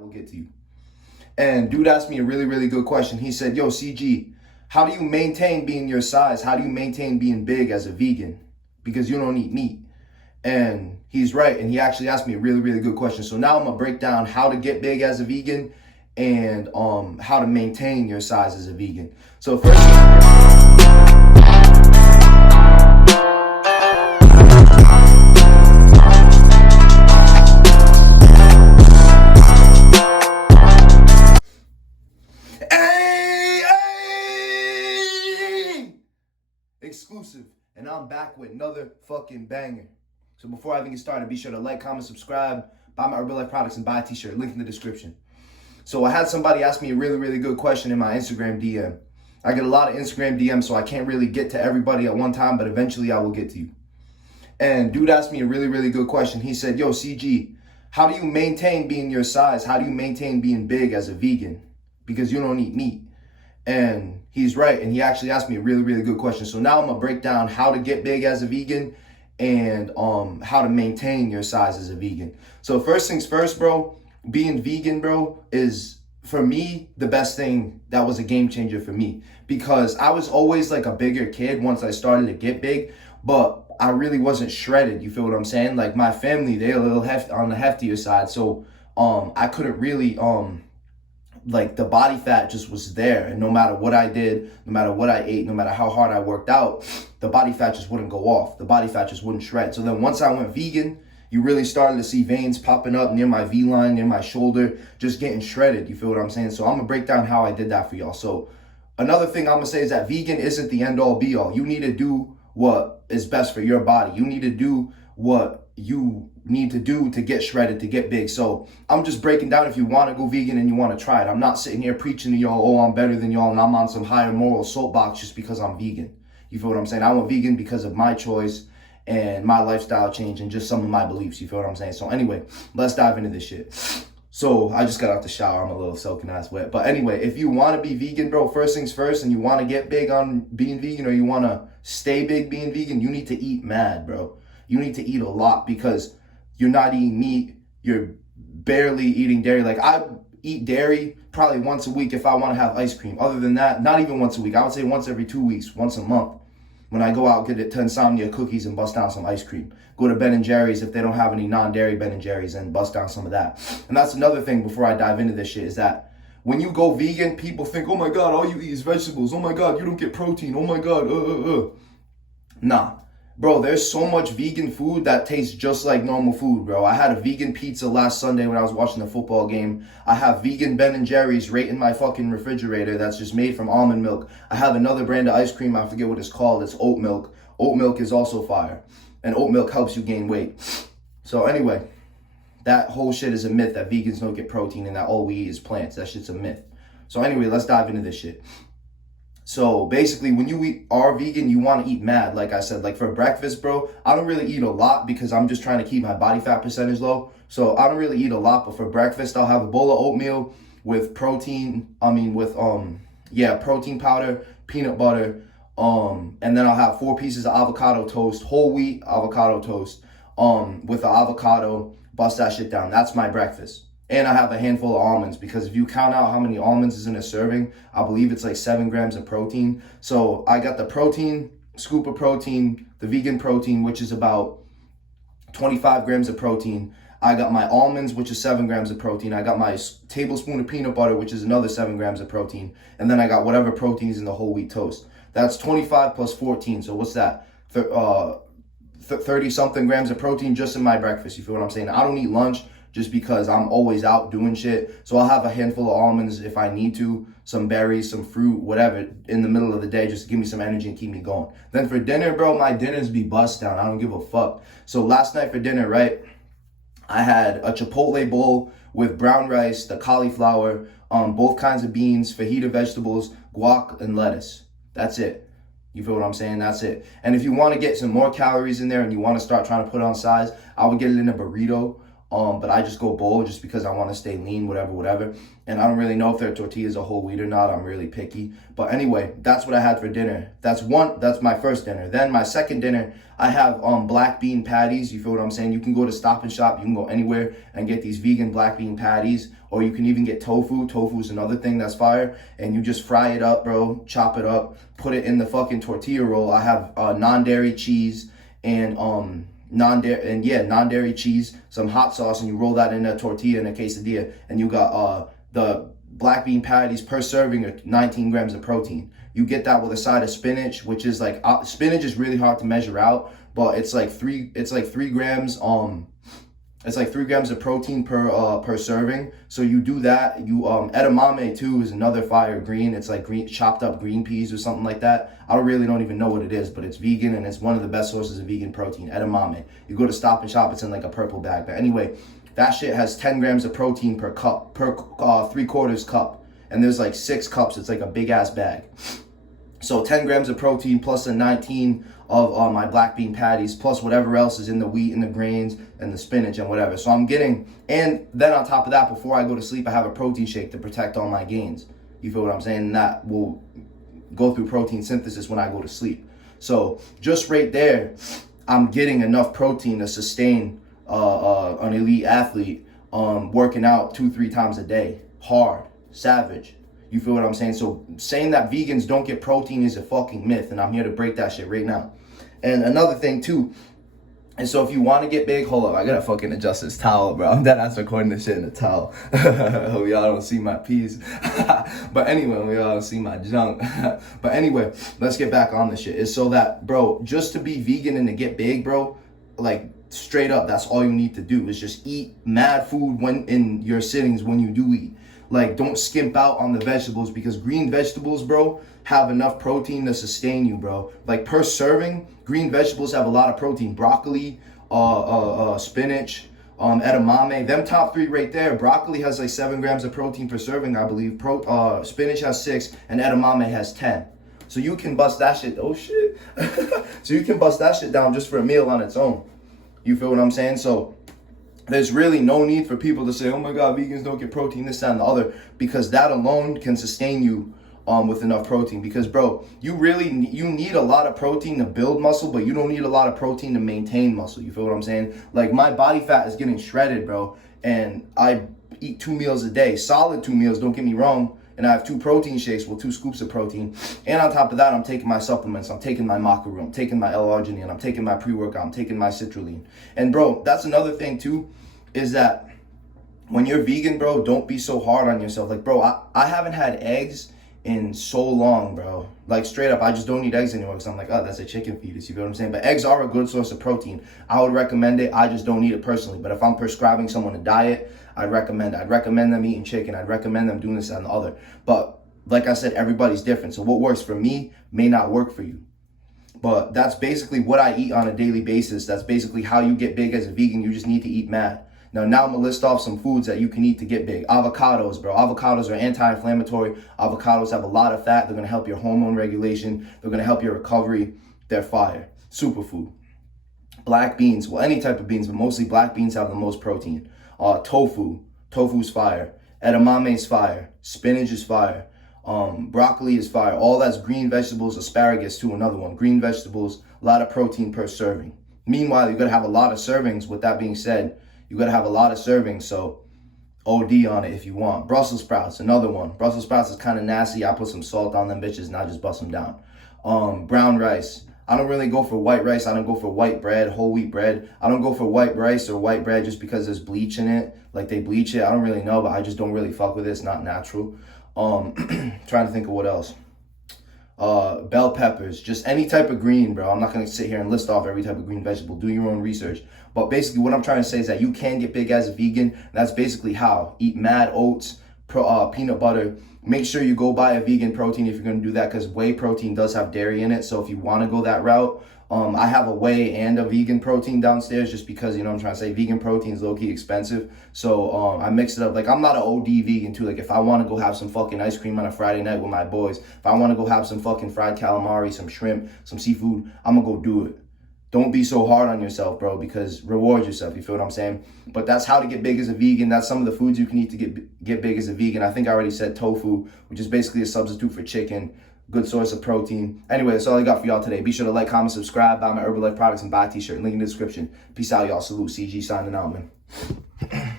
will get to you. And dude asked me a really, really good question. He said, yo, CG, how do you maintain being your size? How do you maintain being big as a vegan? Because you don't eat meat. And he's right. And he actually asked me a really, really good question. So now I'm going to break down how to get big as a vegan and how to maintain your size as a vegan. So first, exclusive, and I'm back with another fucking banger. So before I even get started, be sure to like, comment, subscribe, buy my Herbaliife products, and buy a t-shirt. Link in the description. So I had somebody ask me a really, really good question in my Instagram DM. I get a lot of Instagram DMs, so I can't really get to everybody at one time, but eventually I will get to you. And dude asked me a really, really good question. He said, yo, CG, how do you maintain being your size? How do you maintain being big as a vegan? Because you don't eat meat. And he's right. And he actually asked me a really, really good question. So now I'm going to break down how to get big as a vegan and how to maintain your size as a vegan. So first things first, bro, being vegan, bro, is for me the best thing that was a game changer for me, because I was always like a bigger kid once I started to get big, but I really wasn't shredded. You feel what I'm saying? Like my family, they're a little on the heftier side. So I couldn't really like the body fat just was there, and no matter what I did, no matter what I ate, no matter how hard I worked out, the body fat just wouldn't go off. The body fat just wouldn't shred. So then once I went vegan, you really started to see veins popping up near my V-line, near my shoulder, just getting shredded. You feel what I'm saying? So I'm gonna break down how I did that for y'all. So another thing I'm gonna say is that vegan isn't the end all be all. You need to do what is best for your body. You need to do what you need to do to get shredded, to get big. So I'm just breaking down if you want to go vegan and you want to try it. I'm not sitting here preaching to y'all, oh, I'm better than y'all and I'm on some higher moral soapbox just because I'm vegan. You feel what I'm saying? I went vegan because of my choice and my lifestyle change and just some of my beliefs. You feel what I'm saying? So anyway, let's dive into this shit. So I just got out the shower. I'm a little soaking ass wet. But anyway, if you want to be vegan, bro, first things first, and you want to get big on being vegan, or you want to stay big being vegan, you need to eat mad, bro. You need to eat a lot, because you're not eating meat. You're barely eating dairy. Like I eat dairy probably once a week if I want to have ice cream. Other than that, not even once a week. I would say once every 2 weeks, once a month. When I go out, get it to Insomnia cookies and bust down some ice cream. Go to Ben & Jerry's if they don't have any non-dairy Ben & Jerry's and bust down some of that. And that's another thing before I dive into this shit, is that when you go vegan, people think, oh my God, all you eat is vegetables. Oh my God, you don't get protein. Oh my God, Nah. Bro, there's so much vegan food that tastes just like normal food, bro. I had a vegan pizza last Sunday when I was watching the football game. I have vegan Ben & Jerry's right in my fucking refrigerator that's just made from almond milk. I have another brand of ice cream, I forget what it's called. It's oat milk. Oat milk is also fire. And oat milk helps you gain weight. So anyway, that whole shit is a myth that vegans don't get protein and that all we eat is plants. That shit's a myth. So anyway, let's dive into this shit. So basically, when you are vegan, you want to eat mad. Like I said, like for breakfast, bro, I don't really eat a lot because I'm just trying to keep my body fat percentage low. So I don't really eat a lot, but for breakfast, I'll have a bowl of oatmeal with protein. Protein powder, peanut butter, and then I'll have 4 pieces of avocado toast, whole wheat avocado toast, with the avocado. Bust that shit down. That's my breakfast. And I have a handful of almonds, because if you count out how many almonds is in a serving, I believe it's like 7 grams of protein. So I got the protein, scoop of protein, the vegan protein, which is about 25 grams of protein. I got my almonds, which is 7 grams of protein. I got my tablespoon of peanut butter, which is another 7 grams of protein. And then I got whatever protein is in the whole wheat toast. That's 25 plus 14. So what's that? 30 something grams of protein just in my breakfast. You feel what I'm saying? I don't eat lunch, just because I'm always out doing shit. So I'll have a handful of almonds if I need to, some berries, some fruit, whatever, in the middle of the day, just to give me some energy and keep me going. Then for dinner, bro, my dinners be bust down. I don't give a fuck. So last night for dinner, right, I had a Chipotle bowl with brown rice, the cauliflower, both kinds of beans, fajita vegetables, guac, and lettuce. That's it. You feel what I'm saying? That's it. And if you want to get some more calories in there and you want to start trying to put on size, I would get it in a burrito. But I just go bowl just because I want to stay lean, whatever. And I don't really know if their tortillas are whole wheat or not. I'm really picky. But anyway, that's what I had for dinner. That's my first dinner. Then my second dinner, I have black bean patties. You feel what I'm saying? You can go to Stop and Shop. You can go anywhere and get these vegan black bean patties. Or you can even get tofu. Tofu is another thing that's fire. And you just fry it up, bro. Chop it up. Put it in the fucking tortilla roll. I have non-dairy cheese and non-dairy cheese, some hot sauce, and you roll that in a tortilla in a quesadilla, and you got the black bean patties per serving are 19 grams of protein. You get that with a side of spinach, which is like spinach is really hard to measure out, but it's like 3 grams it's like 3 grams of protein per serving. So you do that. You edamame too is another fire green. It's like chopped up green peas or something like that. I don't even know what it is, but it's vegan and it's one of the best sources of vegan protein. Edamame. You go to Stop and Shop, it's in like a purple bag. But anyway, that shit has 10 grams of protein per cup, per 3/4 cup. And there's like 6 cups. It's like a big ass bag. So 10 grams of protein plus the 19 of my black bean patties, plus whatever else is in the wheat and the grains and the spinach and whatever. So I'm getting, and then on top of that, before I go to sleep, I have a protein shake to protect all my gains. You feel what I'm saying? And that will go through protein synthesis when I go to sleep. So just right there, I'm getting enough protein to sustain an elite athlete working out 2-3 times a day. Hard, savage. You feel what I'm saying? So saying that vegans don't get protein is a fucking myth, and I'm here to break that shit right now. And another thing too, and so if you want to get big, hold up, I gotta fucking adjust this towel, bro. I'm dead ass recording this shit in a towel. Hope y'all don't see my peas. But anyway, we all don't see my junk. But anyway, let's get back on this shit. It's so that, bro, just to be vegan and to get big, bro, like straight up, that's all you need to do is just eat mad food when in your sittings when you do eat. Like, don't skimp out on the vegetables, because green vegetables, bro, have enough protein to sustain you, bro. Like, per serving, green vegetables have a lot of protein. Broccoli, spinach, edamame, them top 3 right there. Broccoli has like 7 grams of protein per serving, I believe. Spinach has 6, and edamame has 10. So you can bust that shit. Oh, shit. So you can bust that shit down just for a meal on its own. You feel what I'm saying? So there's really no need for people to say, oh my God, vegans don't get protein, this, that, and the other, because that alone can sustain you with enough protein. Because, bro, you need a lot of protein to build muscle, but you don't need a lot of protein to maintain muscle. You feel what I'm saying? Like, my body fat is getting shredded, bro, and I eat 2 meals a day, solid 2 meals, don't get me wrong, and I have 2 protein shakes with 2 scoops of protein. And on top of that, I'm taking my supplements. I'm taking my macaroon, I'm taking my L-arginine, I'm taking my pre-workout, I'm taking my citrulline. And, bro, that's another thing, too, is that when you're vegan, bro, don't be so hard on yourself. Like, bro, I haven't had eggs in so long, bro. Like, straight up, I just don't eat eggs anymore because I'm like, oh, that's a chicken fetus. You feel what I'm saying? But eggs are a good source of protein. I would recommend it. I just don't eat it personally. But if I'm prescribing someone a diet, I'd recommend them eating chicken. I'd recommend them doing this and the other. But like I said, everybody's different. So what works for me may not work for you. But that's basically what I eat on a daily basis. That's basically how you get big as a vegan. You just need to eat mad. Now I'm going to list off some foods that you can eat to get big. Avocados, bro. Avocados are anti-inflammatory. Avocados have a lot of fat. They're going to help your hormone regulation. They're going to help your recovery. They're fire. Superfood. Black beans. Well, any type of beans, but mostly black beans have the most protein. Tofu. Tofu's fire. Edamame is fire. Spinach is fire. Broccoli is fire. All that's green vegetables. Asparagus too, another one. Green vegetables, a lot of protein per serving. Meanwhile, you're going to have a lot of servings. With that being said, you got to have a lot of servings, so OD on it if you want. Brussels sprouts, another one. Brussels sprouts is kind of nasty. I put some salt on them bitches and I just bust them down. Brown rice. I don't really go for white rice. I don't go for white bread, whole wheat bread. I don't go for white rice or white bread just because there's bleach in it. Like, they bleach it. I don't really know, but I just don't really fuck with it. It's not natural. Trying to think of what else. Bell peppers, just any type of green, bro. I'm not going to sit here and list off every type of green vegetable. Do your own research. But basically what I'm trying to say is that you can get big as a vegan. That's basically how. Eat mad oats, peanut butter. Make sure you go buy a vegan protein if you're going to do that, because whey protein does have dairy in it. So if you want to go that route, I have a whey and a vegan protein downstairs just because, you know what I'm trying to say, vegan protein is low-key expensive. So I mix it up. Like, I'm not an OD vegan too. Like, if I want to go have some fucking ice cream on a Friday night with my boys, if I want to go have some fucking fried calamari, some shrimp, some seafood, I'm going to go do it. Don't be so hard on yourself, bro, because reward yourself. You feel what I'm saying? But that's how to get big as a vegan. That's some of the foods you can eat to get big as a vegan. I think I already said tofu, which is basically a substitute for chicken. Good source of protein. Anyway, that's all I got for y'all today. Be sure to like, comment, subscribe, buy my Herbaliife products, and buy a t-shirt. Link in the description. Peace out, y'all. Salute. CG signing out, man.